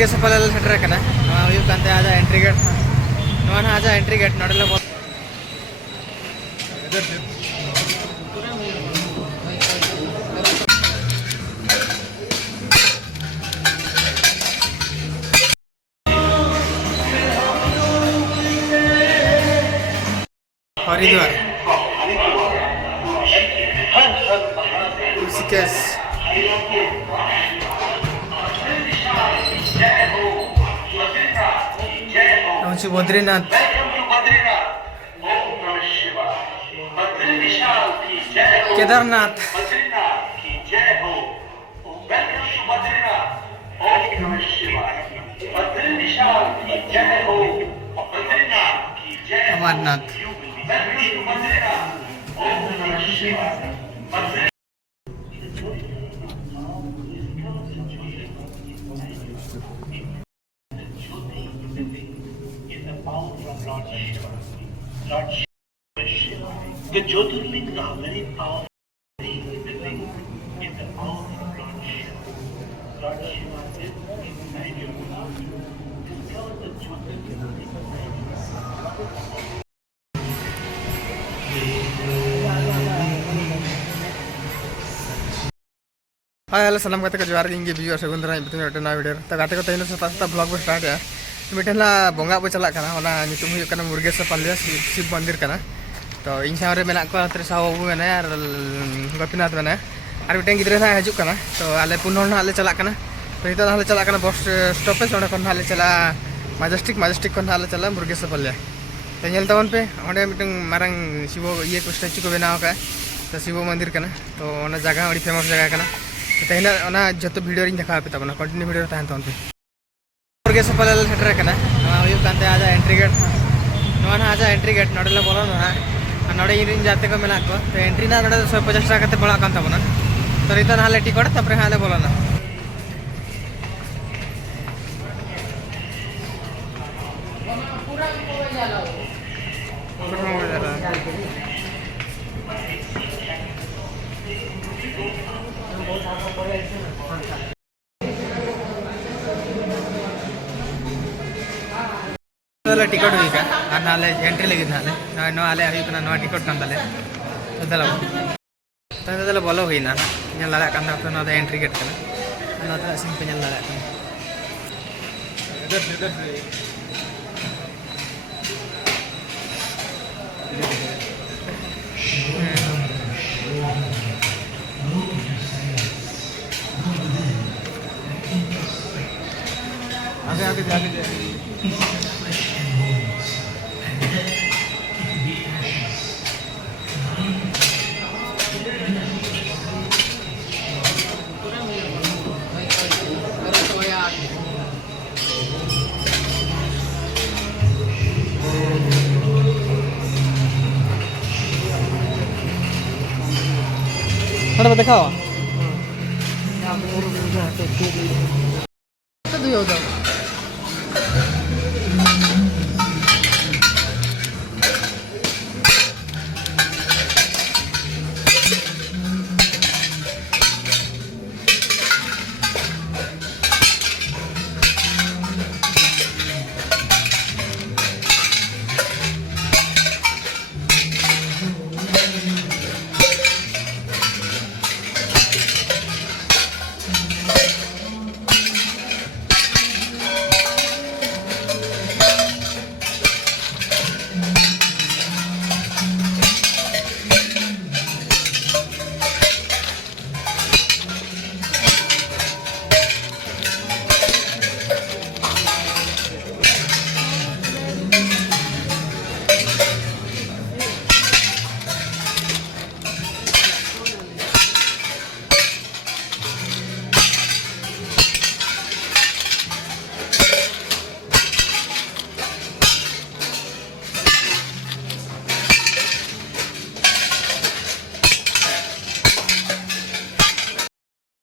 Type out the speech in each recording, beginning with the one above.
Murgeh Pallya setter kana you kante aja entry gate no na aja entry gate nodala Haridwar Rishikesh Badrinath Kedarnath Amarnath The Jyotirlings are very powerful. In the power of Lord Shiva. Lord Shiva is inside you. Discover the Jyotirlings inside you. Hi hello सलाम करते जोहार गे बिजू सगुंदरा मिट्टन video तो गाते को तेन सता blog बो start है मिट्टन बंगा बो चला मुर्गेश पाल्या शिव मंदिर तो इन सारे मेना को साहू मेना और गोपीनाथ मेना और मिट्टन गिद्रे ना हजना तो आले पुन ले चला तो नित ना चला बस स्टॉपेज ले चला majestic ले चला मुर्गेश पाल्या तो नल तबन पे अंडे मिट्टन मारंग शिव ये को स्टैचू को बनाव का तो शिव मंदिर तो जगह अड़ी फेमस जगह तेना जो वीडियो देखा पे तब कंटिन्यू वीडियो तहन तब पे मुर्गेश पाल्या सेटर कना आजा एंट्री गेट ना आजा एंट्री गेट नोडे बोलो ना नोडे इन जाते को मेना को तो एंट्री ना नोडे 150 टाका कते पड़ा कान तबना तो रितो ना ले टिकट तब हाले बोलो ना टिकट हुई का नाले एंट्री लगे नाले नो आले हुई ना टिकट कान ताले तो बोलो हुई ना नल दाड़ा कान तो ना एंट्री गेट कना ना सिम पे नल दाड़ा आगे आगे आगे Mana देखा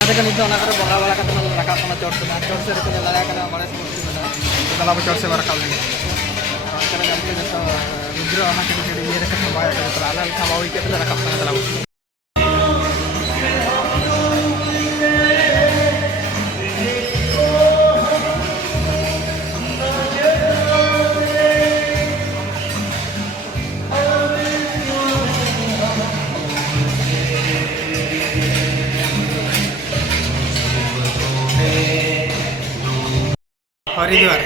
बंगा वाला रखा चोट से लगा बड़े चोट से रखा रुद्र ये रखा रखा हरिद्वार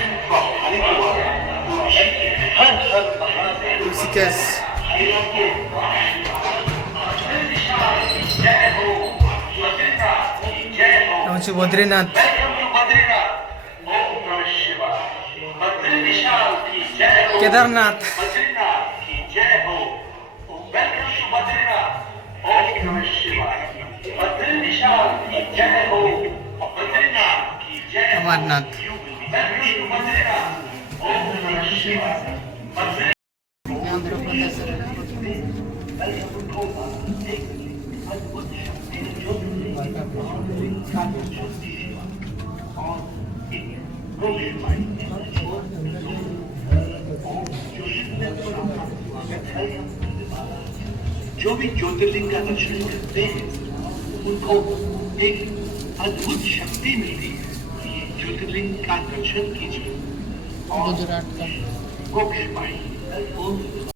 हर हर महादेव ऋषिकेश बद्रीनाथ केदारनाथ अमरनाथ जो भी ज्योतिर्लिंग का दर्शन करते हैं उनको एक अद्भुत शक्ति मिलती है। ये ज्योतिर्लिंग का दर्शन कीजिए और गुजरात का मोक्ष पाइए।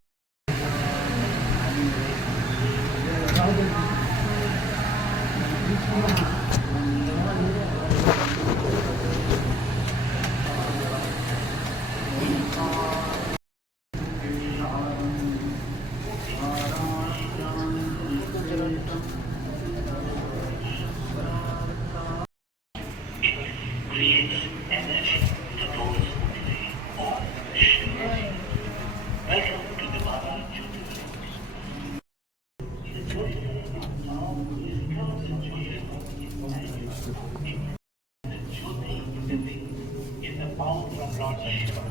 Creates energy to those who believe. Welcome to the Mahadev. Is the power from Lord Shiva.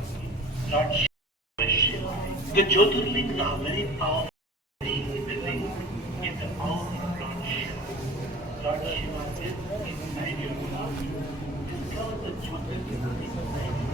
Lord Shiva. The Jyotirlings are very powerful. The ring is the power of Lord Shiva. Lord Shiva is inside you. Discover the Jyotirlings inside you.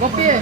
गोपी है